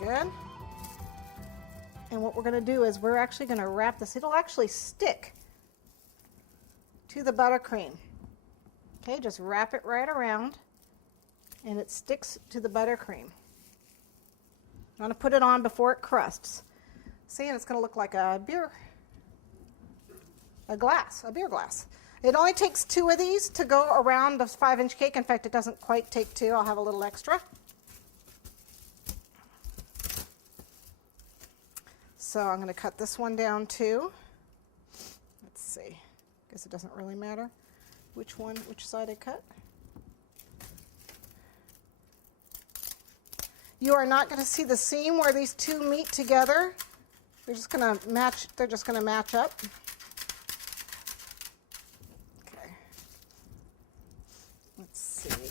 good. And what we're going to do is we're actually going to wrap this. It'll actually stick to the buttercream. Okay, just wrap it right around and it sticks to the buttercream. I'm going to put it on before it crusts. See, and it's going to look like a beer glass. It only takes 2 of these to go around the 5-inch cake. In fact, it doesn't quite take 2. I'll have a little extra. So I'm going to cut this one down too. Let's see. Guess it doesn't really matter which side I cut. You are not going to see the seam where these two meet together. They're just going to match. They're just going to match up. Okay. Let's see.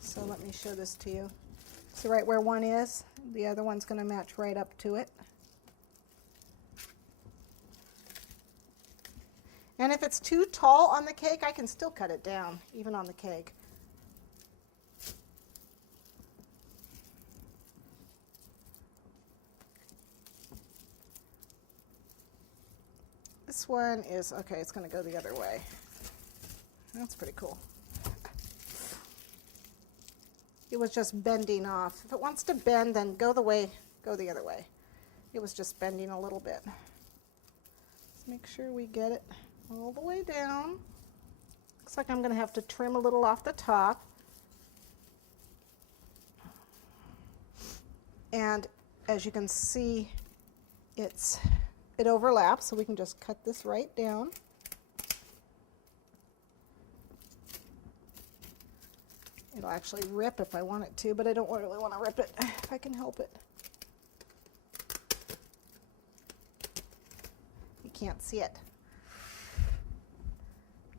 So let me show this to you. See right where one is? The other one's going to match right up to it. And if it's too tall on the cake, I can still cut it down, even on the cake. This one is, okay, it's going to go the other way. That's pretty cool. It was just bending off. If it wants to bend, then go the other way. It was just bending a little bit. Let's make sure we get it all the way down. Looks like I'm going to have to trim a little off the top. And as you can see, it overlaps, so we can just cut this right down. It'll actually rip if I want it to, but I don't really want to rip it if I can help it. You can't see it.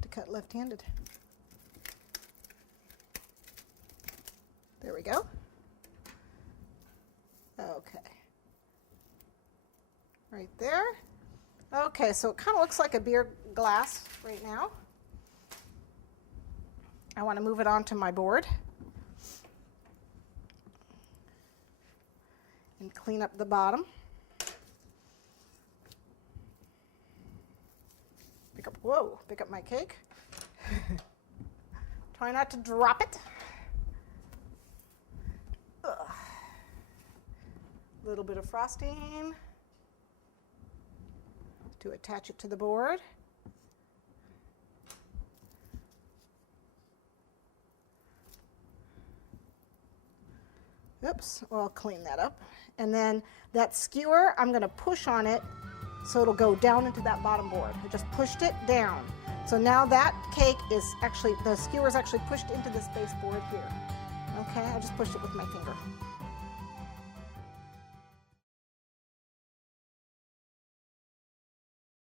To cut left-handed. There we go. Okay. Right there. Okay, so it kind of looks like a beer glass right now. I want to move it onto my board and clean up the bottom. Pick up my cake. Try not to drop it. A little bit of frosting to attach it to the board. Oops, well, I'll clean that up. And then that skewer, I'm going to push on it so it'll go down into that bottom board. I just pushed it down. So now that cake is actually, the skewer is actually pushed into this base board here. Okay, I just pushed it with my finger.